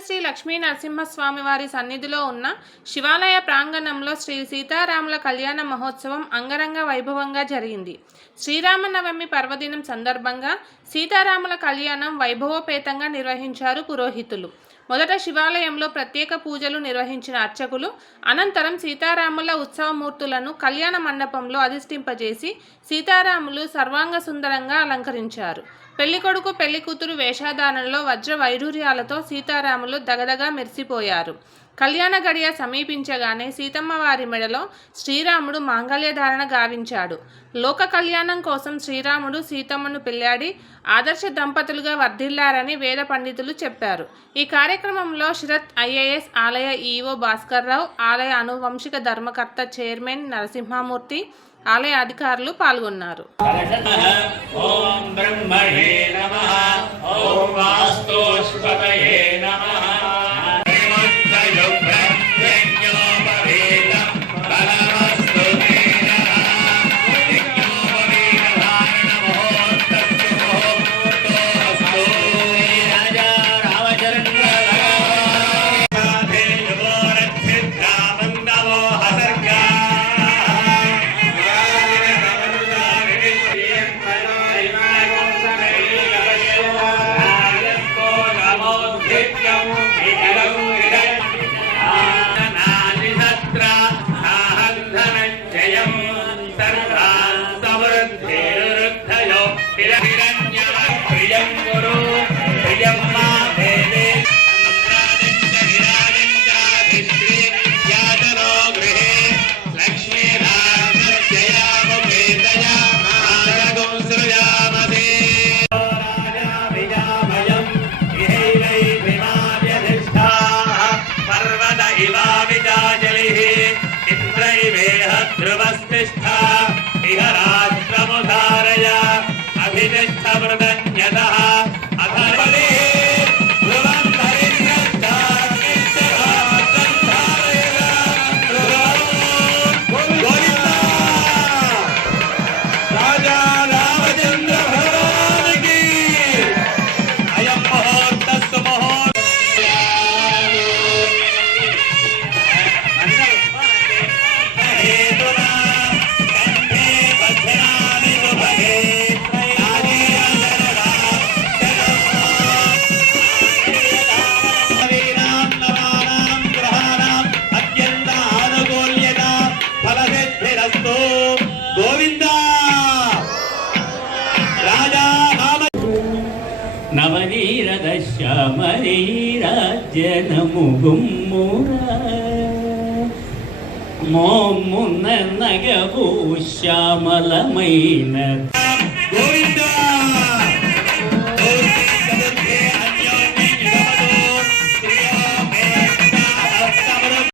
శ్రీ లక్ష్మీ నరసింహస్వామి వారి సన్నిధిలో ఉన్న శివాలయ ప్రాంగణంలో శ్రీ సీతారాముల కళ్యాణ మహోత్సవం అంగరంగ వైభవంగా జరిగింది. శ్రీరామనవమి పర్వదినం సందర్భంగా సీతారాముల కళ్యాణం వైభవోపేతంగా నిర్వహించారు పురోహితులు. మొదట శివాలయంలో ప్రత్యేక పూజలు నిర్వహించిన అర్చకులు అనంతరం సీతారాముల ఉత్సవమూర్తులను కళ్యాణ మండపంలో అధిష్ఠింపజేసి సీతారాములు సర్వాంగ సుందరంగా అలంకరించారు. పెళ్ళికొడుకు పెళ్ళికూతురు వేషధారణలో వజ్ర వైరూర్యాలతో సీతారాములు దగదగా మెరిసిపోయారు. కళ్యాణ గడియ సమీపించగానే సీతమ్మ వారి మెడలో శ్రీరాముడు మాంగళ్యధారణ గావించాడు. లోక కళ్యాణం కోసం శ్రీరాముడు సీతమ్మను పెళ్ళాడి ఆదర్శ దంపతులుగా వర్ధిల్లారని వేద పండితులు చెప్పారు. ఈ కార్యక్రమంలో శరత్ ఐఏఎస్ ఆలయ ఈఓ భాస్కర్రావు ఆలయ అనువంశిక ధర్మకర్త చైర్మన్ నరసింహమూర్తి ఆలయ అధికారులు పాల్గొన్నారు. ఓం బ్రహ్మణే ధ్రువస్తిష్ఠా ఇహ రాష్ట్రముధారయ అభినిష్ట మృదన్యతః నవనీరదశ్యామరీరాజ్యనము గుమ్మురా మోమున్న నగవు శ్యామలమైన